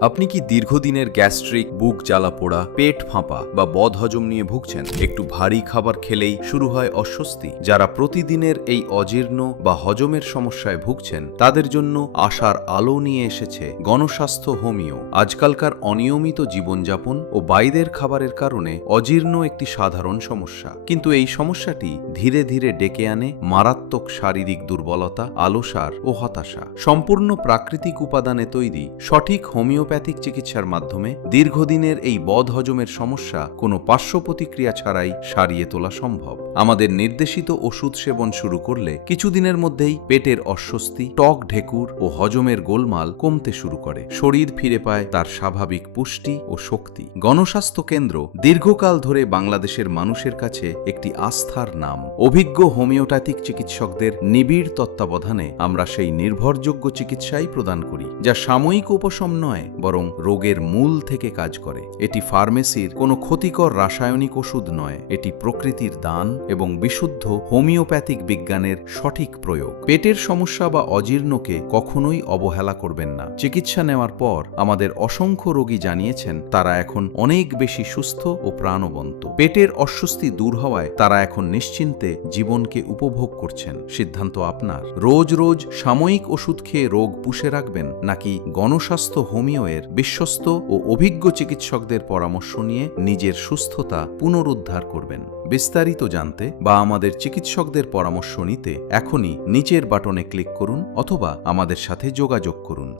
আপনি কি দীর্ঘদিনের গ্যাস্ট্রিক, বুক জ্বালাপোড়া, পেট ফাঁপা বা বদহজম নিয়ে ভুগছেন? একটু ভারী খাবার খেলেই শুরু হয় অস্বস্তি? যারা প্রতিদিনের এই অজীর্ণ বা হজমের সমস্যায় ভুগছেন তাদের জন্য আশার আলো নিয়ে এসেছে গণস্বাস্থ্য হোমিও। আজকালকার অনিয়মিত জীবনযাপন ও বাইরের খাবারের কারণে অজীর্ণ একটি সাধারণ সমস্যা, কিন্তু এই সমস্যাটি ধীরে ধীরে ডেকে আনে মারাত্মক শারীরিক দুর্বলতা, আলসার ও হতাশা। সম্পূর্ণ প্রাকৃতিক উপাদানে তৈরি সঠিক হোমিওপ্যাথিক চিকিৎসার মাধ্যমে দীর্ঘদিনের এই বদহজমের সমস্যা কোনো পার্শ্ব প্রতিক্রিয়া ছাড়াই সারিয়ে তোলা সম্ভব। আমাদের নির্দেশিত ওষুধ সেবন শুরু করলে কিছুদিনের মধ্যেই পেটের অস্বস্তি, টক ঢেকুর ও হজমের গোলমাল কমতে শুরু করে। শরীর ফিরে পায় তার স্বাভাবিক পুষ্টি ও শক্তি। গণস্বাস্থ্য কেন্দ্র দীর্ঘকাল ধরে বাংলাদেশের মানুষের কাছে একটি আস্থার নাম। অভিজ্ঞ হোমিওপ্যাথিক চিকিৎসকদের নিবিড় তত্ত্বাবধানে আমরা সেই নির্ভরযোগ্য চিকিৎসাই প্রদান করি, যা সাময়িক উপশম নয়, বরং রোগের মূল থেকে কাজ করে। এটি ফার্মেসির কোনো ক্ষতিকর রাসায়নিক ওষুধ নয়, এটি প্রকৃতির দান এবং বিশুদ্ধ হোমিওপ্যাথিক বিজ্ঞানের সঠিক প্রয়োগ। পেটের সমস্যা বা অজীর্ণকে কখনোই অবহেলা করবেন না। চিকিৎসা নেওয়ার পর আমাদের অসংখ্য রোগী জানিয়েছেন তারা এখন অনেক বেশি সুস্থ ও প্রাণবন্ত। পেটের অস্বস্তি দূর হওয়ায় তারা এখন নিশ্চিন্তে জীবনকে উপভোগ করছেন। সিদ্ধান্ত আপনার। রোজ রোজ সাময়িক ওষুধ খেয়ে রোগ পুষে রাখবেন, নাকি গণস্বাস্থ্য হোমিওয়ের বিশ্বস্ত ও অভিজ্ঞ চিকিৎসকদের পরামর্শ নিয়ে নিজের সুস্থতা পুনরুদ্ধার করবেন? বিস্তারিত জানতে বা আমাদের চিকিৎসকদের পরামর্শ নিতে এখনই নিচের বাটনে ক্লিক করুন অথবা আমাদের সাথে যোগাযোগ করুন।